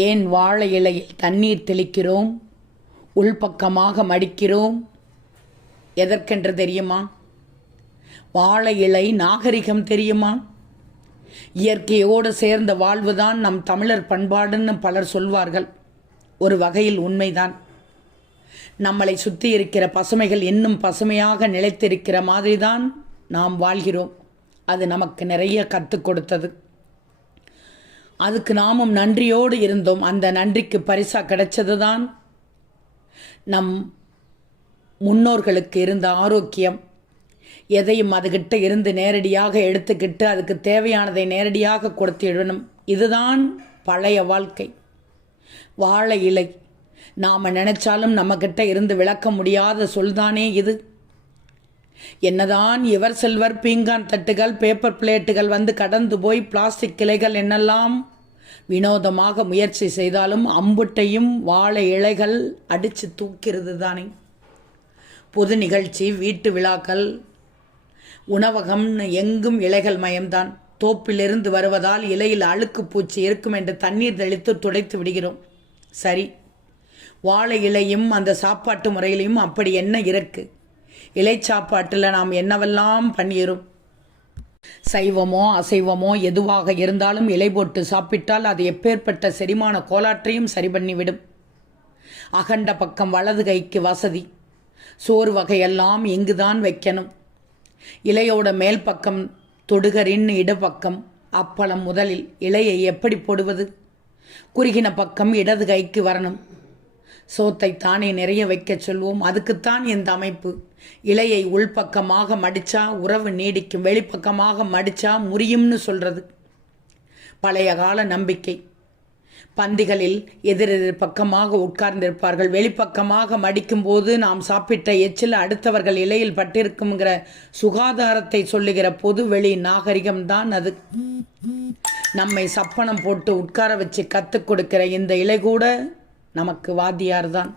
ஏன் வாழை இலையில் தண்ணீர் தெளிக்கிறோம், உள்பக்கமாக மடிக்கிறோம்? எதற்கென்று தெரியுமா? வாழை இலை நாகரிகம் தெரியுமா? இயற்கையோடு சேர்ந்த வாழ்வுதான் நம் தமிழர் பண்பாடுன்னு பலர் சொல்வார்கள். ஒரு வகையில் உண்மைதான். நம்மளை சுற்றி இருக்கிற பசுமைகள் இன்னும் பசுமையாக நிலைத்திருக்கிற மாதிரி தான் நாம் வாழ்கிறோம். அது நமக்கு நிறைய கற்றுக் கொடுத்தது. அதுக்கு நாமும் நன்றியோடு இருந்தோம். அந்த நன்றிக்கு பரிசாக கிடைச்சது தான் நம் முன்னோர்களுக்கு இருந்த ஆரோக்கியம். எதையும் அதுகிட்ட இருந்து நேரடியாக எடுத்துக்கிட்டு அதுக்கு தேவையானதை நேரடியாக கொடுத்திடணும். இதுதான் பழைய வாழ்க்கை. வாழை இலை நாம் நினைச்சாலும் நம்மக்கிட்ட இருந்து விளக்க முடியாத சொல்தானே இது. என்னதான் இவர் செல்வர் பீங்கான் தட்டுகள், பேப்பர் பிளேட்டுகள் வந்து கடந்து போய் பிளாஸ்டிக் இலைகள் என்னெல்லாம் வினோதமாக முயற்சி செய்தாலும் அம்புட்டையும் வாழை இலைகள் அடித்து தூக்கிறது தானே. பொது நிகழ்ச்சி, வீட்டு விழாக்கள், உணவகம்னு எங்கும் இலைகள் மயம்தான். தோப்பிலிருந்து வருவதால் இலையில் அழுக்கு பூச்சி இருக்கும் என்று தண்ணீர் தெளித்து துடைத்து விடுகிறோம். சரி, வாழை இலையும் அந்த சாப்பாட்டு முறையிலையும் அப்படி என்ன இருக்கு? இலை சாப்பாட்டில் நாம் என்னவெல்லாம் பண்ணிடுறோம். சைவமோ அசைவமோ எதுவாக இருந்தாலும் இலை போட்டு சாப்பிட்டால் அது எப்பேற்பட்ட செரிமான கோளாற்றையும் சரி பண்ணிவிடும். அகண்ட பக்கம் வலது கைக்கு வசதி. சோறு வகையெல்லாம் இங்குதான் வைக்கணும். இலையோட மேல் பக்கம் தொடுகரின் இடப்பக்கம். அப்பளம் முதலில் இலையை எப்படி போடுவது? குறுகின பக்கம் இடது கைக்கு வரணும். சோத்தை தானே நிறைய வைக்க சொல்வோம். அதுக்குத்தான் இந்த அமைப்பு. இலையை உள்பக்கமாக மடித்தா உறவு நீடிக்கும், வெளிப்பக்கமாக மடித்தா முறியும்னு சொல்கிறது பழைய கால நம்பிக்கை. பந்திகளில் எதிரெதிர் பக்கமாக உட்கார்ந்திருப்பார்கள். வெளிப்பக்கமாக மடிக்கும் போது நாம் சாப்பிட்ட எச்சில் அடுத்தவர்கள் இலையில் பட்டிருக்குங்கிற சுகாதாரத்தை சொல்லுகிற பொது வெளி நாகரிகம்தான் அது. நம்மை சப்பனம் போட்டு உட்கார வச்சு கற்றுக் கொடுக்கிற இந்த இலை கூட நமக்கு வாத்தியார் தான்.